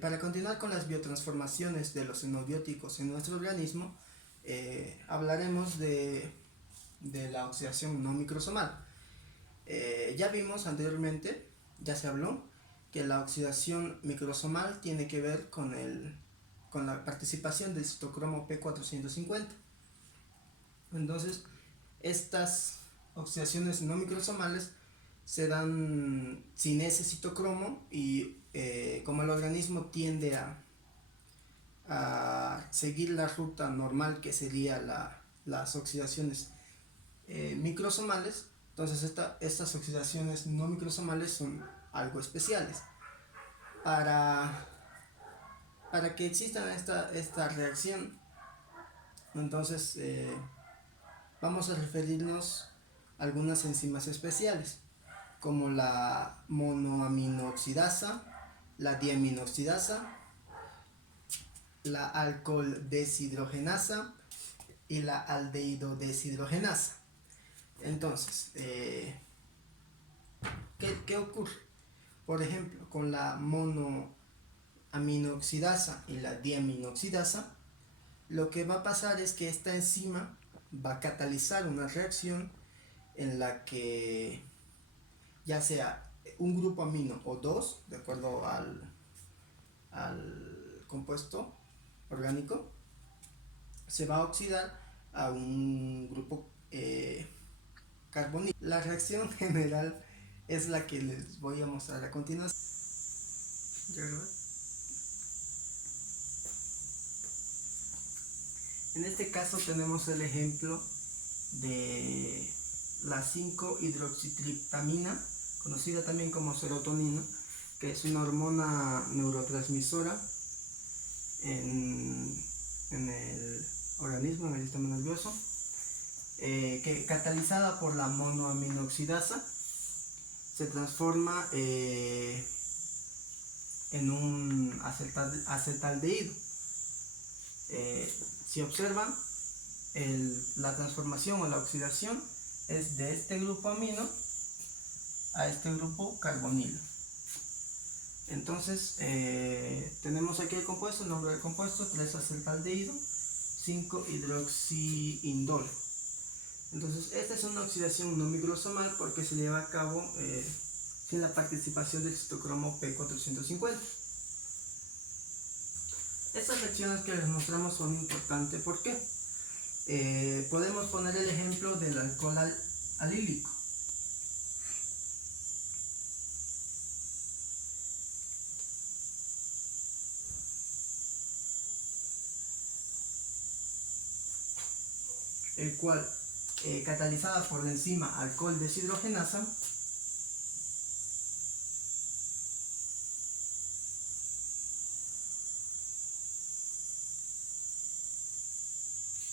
Para continuar con las biotransformaciones de los xenobióticos en nuestro organismo, hablaremos de la oxidación no microsomal. Ya vimos anteriormente, ya se habló, que la oxidación microsomal tiene que ver con la participación del citocromo P450. Entonces, estas oxidaciones no microsomales se dan sin ese citocromo y como el organismo tiende a seguir la ruta normal que sería las oxidaciones microsomales, entonces estas oxidaciones no microsomales son algo especiales. Para que exista esta reacción, entonces vamos a referirnos a algunas enzimas especiales, como la monoaminooxidasa, la diaminoxidasa, la alcohol deshidrogenasa y la aldehído deshidrogenasa. Entonces, ¿qué ocurre? Por ejemplo, con la monoaminooxidasa y la diaminoxidasa, lo que va a pasar es que esta enzima va a catalizar una reacción en la que ya sea un grupo amino o dos, de acuerdo al compuesto orgánico, se va a oxidar a un grupo carbonílico. La reacción general es la que les voy a mostrar a continuación. En este caso tenemos el ejemplo de la 5-hidroxitriptamina, conocida también como serotonina, que es una hormona neurotransmisora en el organismo, en el sistema nervioso, que catalizada por la monoaminooxidasa se transforma en un acetaldehído. Si observan, la transformación o la oxidación es de este grupo amino a este grupo carbonilo. Entonces tenemos aquí el compuesto, el nombre del compuesto, 3-acetaldehído 5-hidroxiindol. Entonces esta es una oxidación no microsomal porque se lleva a cabo sin la participación del citocromo P450. Estas reacciones que les mostramos son importantes. ¿Por qué? Podemos poner el ejemplo del alcohol alílico. El cual, catalizada por la enzima alcohol deshidrogenasa,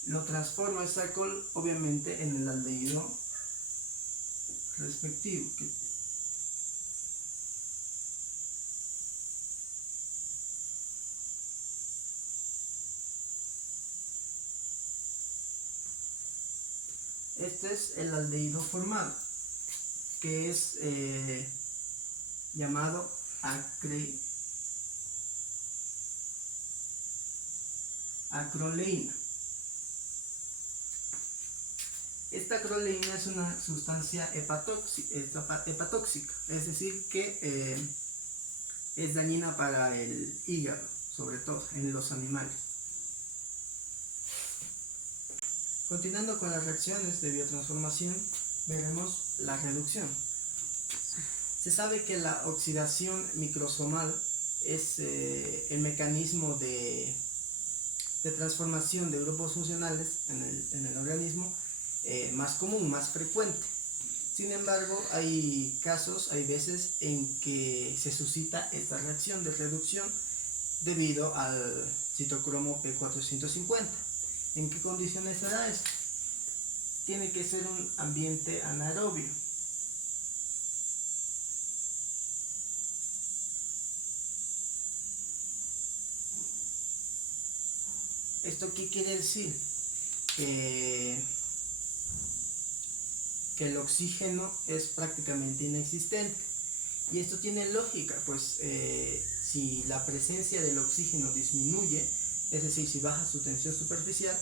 lo transforma ese alcohol obviamente en el aldehído respectivo. Este es el aldehído formado, que es llamado acroleína. Esta acroleína es una sustancia hepatóxica, es decir, que es dañina para el hígado, sobre todo en los animales. Continuando con las reacciones de biotransformación, veremos la reducción. Se sabe que la oxidación microsomal es el mecanismo de transformación de grupos funcionales en el organismo más común, más frecuente. Sin embargo, hay veces en que se suscita esta reacción de reducción debido al citocromo P450. ¿En qué condiciones se da esto? Tiene que ser un ambiente anaerobio. ¿Esto qué quiere decir? Que el oxígeno es prácticamente inexistente. Y esto tiene lógica, pues si la presencia del oxígeno disminuye, es decir, si baja su tensión superficial,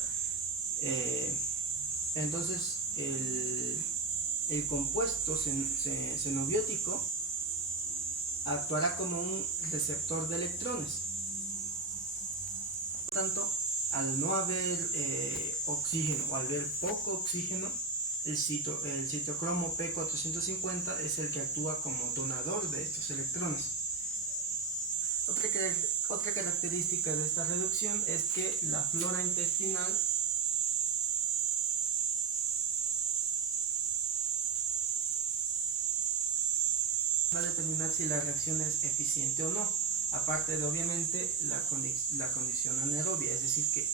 entonces el compuesto xenobiótico actuará como un receptor de electrones. Por tanto, al no haber oxígeno o al haber poco oxígeno, el citocromo P450 es el que actúa como donador de estos electrones. Otra característica de esta reducción es que la flora intestinal va a determinar si la reacción es eficiente o no, aparte de obviamente la condición anaerobia, es decir, que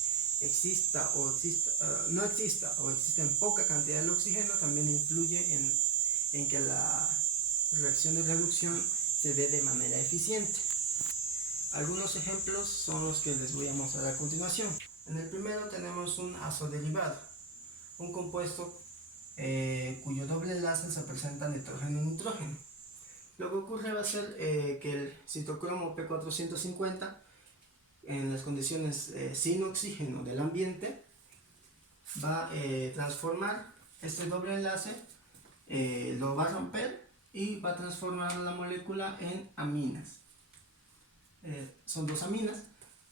no exista o exista en poca cantidad de oxígeno, también influye en que la reacción de reducción se dé de manera eficiente. Algunos ejemplos son los que les voy a mostrar a continuación. En el primero tenemos un azoderivado, un compuesto cuyo doble enlace se presenta nitrógeno-nitrógeno. Lo que ocurre va a ser que el citocromo P450, en las condiciones sin oxígeno del ambiente, va a transformar este doble enlace, lo va a romper y va a transformar la molécula en aminas. Son dos aminas,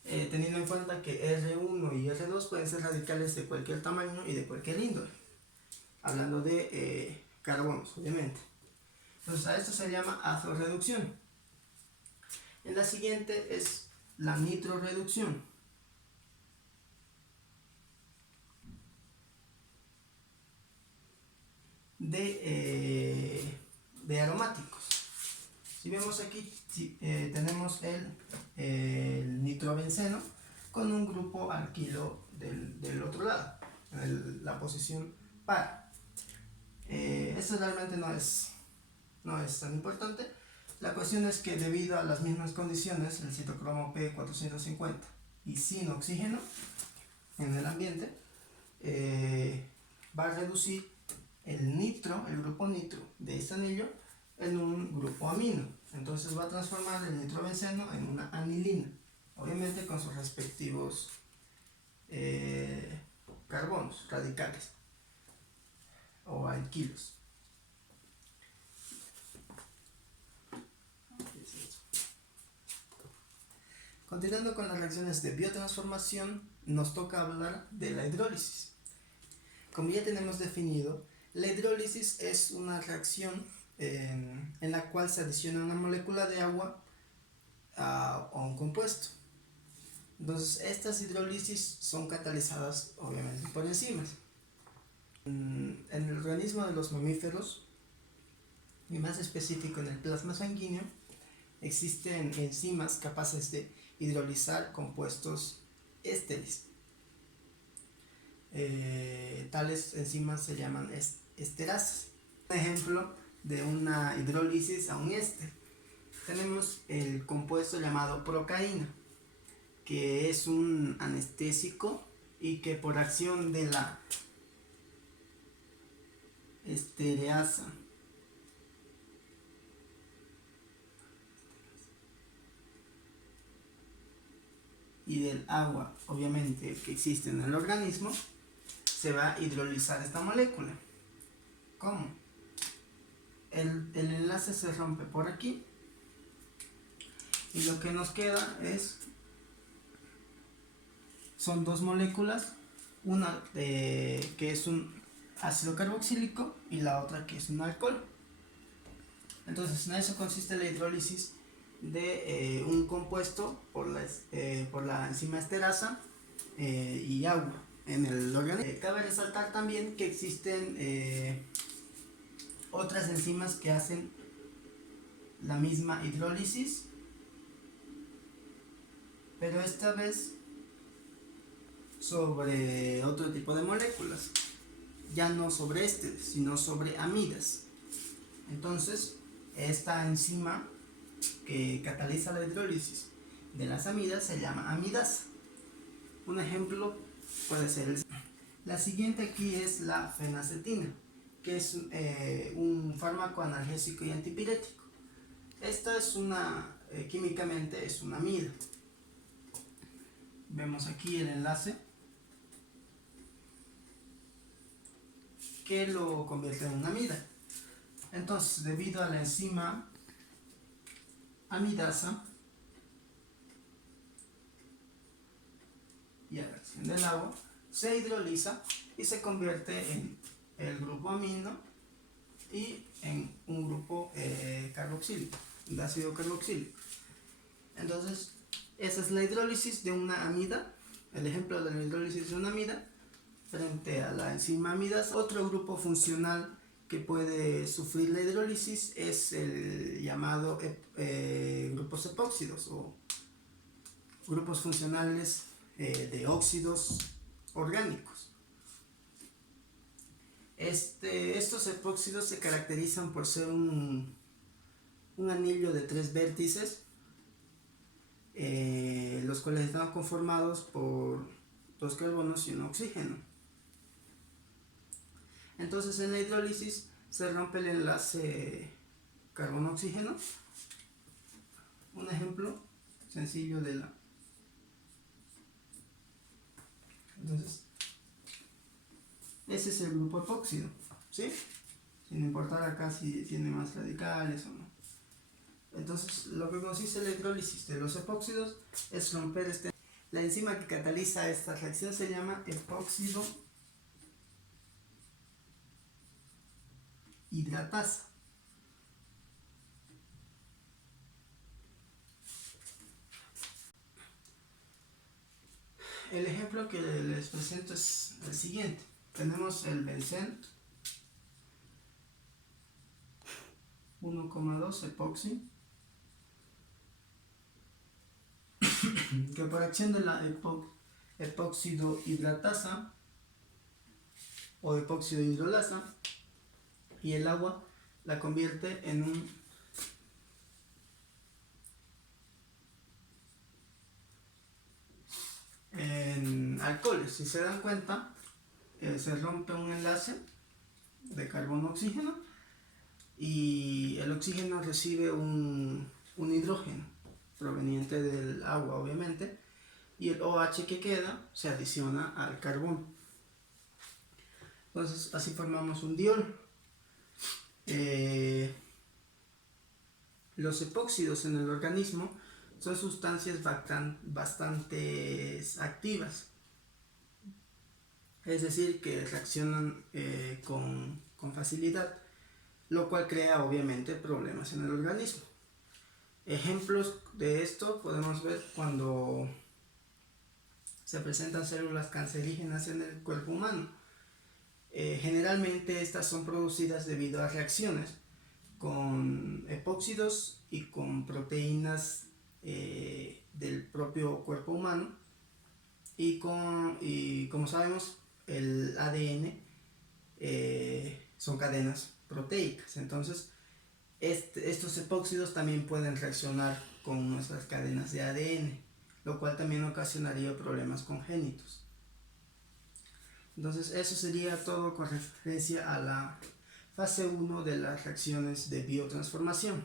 teniendo en cuenta que R1 y R2 pueden ser radicales de cualquier tamaño y de cualquier índole, hablando de carbonos, obviamente. Entonces a esto se llama azorreducción. En la siguiente es la nitroreducción. De aromáticos. Si vemos aquí, tenemos el nitrobenceno con un grupo alquilo del otro lado, en la posición par. Esto realmente no es tan importante. La cuestión es que debido a las mismas condiciones, el citocromo P450 y sin oxígeno en el ambiente, va a reducir el grupo nitro de este anillo en un grupo amino. Entonces va a transformar el nitrobenceno en una anilina, obviamente con sus respectivos carbonos radicales o alquilos. Continuando con las reacciones de biotransformación, nos toca hablar de la hidrólisis. Como ya tenemos definido, la hidrólisis es una reacción en la cual se adiciona una molécula de agua a un compuesto. Entonces, estas hidrólisis son catalizadas obviamente por enzimas. En el organismo de los mamíferos, y más específico en el plasma sanguíneo, existen enzimas capaces de hidrolizar compuestos ésteres. Tales enzimas se llaman esterasas. Un ejemplo de una hidrólisis a un éster, tenemos el compuesto llamado procaína, que es un anestésico y que por acción de la estereasa y del agua, obviamente, que existe en el organismo, se va a hidrolizar esta molécula. ¿Cómo? El enlace se rompe por aquí y lo que nos queda son dos moléculas, una que es un ácido carboxílico y la otra que es un alcohol. Entonces en eso consiste la hidrólisis de un compuesto por la enzima esterasa y agua en el organismo. Cabe resaltar también que existen otras enzimas que hacen la misma hidrólisis, pero esta vez sobre otro tipo de moléculas, ya no sobre sino sobre amidas. Entonces esta enzima que cataliza la hidrólisis de las amidas se llama amidasa. Un ejemplo puede ser la siguiente aquí es la fenacetina, que es un fármaco analgésico y antipirético. Esta es una químicamente es una amida. Vemos aquí el enlace que lo convierte en una amida. Entonces, debido a la enzima amidasa y a la acción del agua, se hidroliza y se convierte en el grupo amino y en un grupo carboxílico, de ácido carboxílico. Entonces, esa es la hidrólisis de una amida, el ejemplo de la hidrólisis de una amida frente a la enzima amidasa. Otro grupo funcional que puede sufrir la hidrólisis es el llamado grupos epóxidos o grupos funcionales de óxidos orgánicos. Estos epóxidos se caracterizan por ser un anillo de 3 vértices, los cuales están conformados por 2 carbonos y un oxígeno. Entonces, en la hidrólisis se rompe el enlace carbono-oxígeno. Un ejemplo sencillo de la... Entonces, ese es el grupo epóxido, ¿sí? Sin importar acá si tiene más radicales o no. Entonces, lo que consiste en la hidrólisis de los epóxidos es romper La enzima que cataliza esta reacción se llama epóxido hidratasa. El ejemplo que les presento es el siguiente. Tenemos el benceno 1,2 epoxi, que por acción de la epóxido hidratasa o epóxido hidrolasa y el agua la convierte en alcoholes. Si se dan cuenta, se rompe un enlace de carbono-oxígeno y el oxígeno recibe un hidrógeno proveniente del agua, obviamente, y el OH que queda se adiciona al carbón. Entonces, así formamos un diol. Los epóxidos en el organismo son sustancias bastante activas, es decir, que reaccionan con facilidad, lo cual crea obviamente problemas en el organismo. Ejemplos de esto podemos ver cuando se presentan células cancerígenas en el cuerpo humano. Generalmente estas son producidas debido a reacciones con epóxidos y con proteínas del propio cuerpo humano y como sabemos el ADN son cadenas proteicas. Entonces estos epóxidos también pueden reaccionar con nuestras cadenas de ADN, lo cual también ocasionaría problemas congénitos. Entonces eso sería todo con referencia a la fase 1 de las reacciones de biotransformación.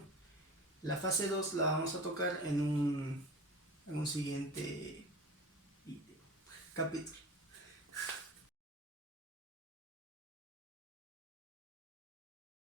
La fase 2 la vamos a tocar en un siguiente capítulo.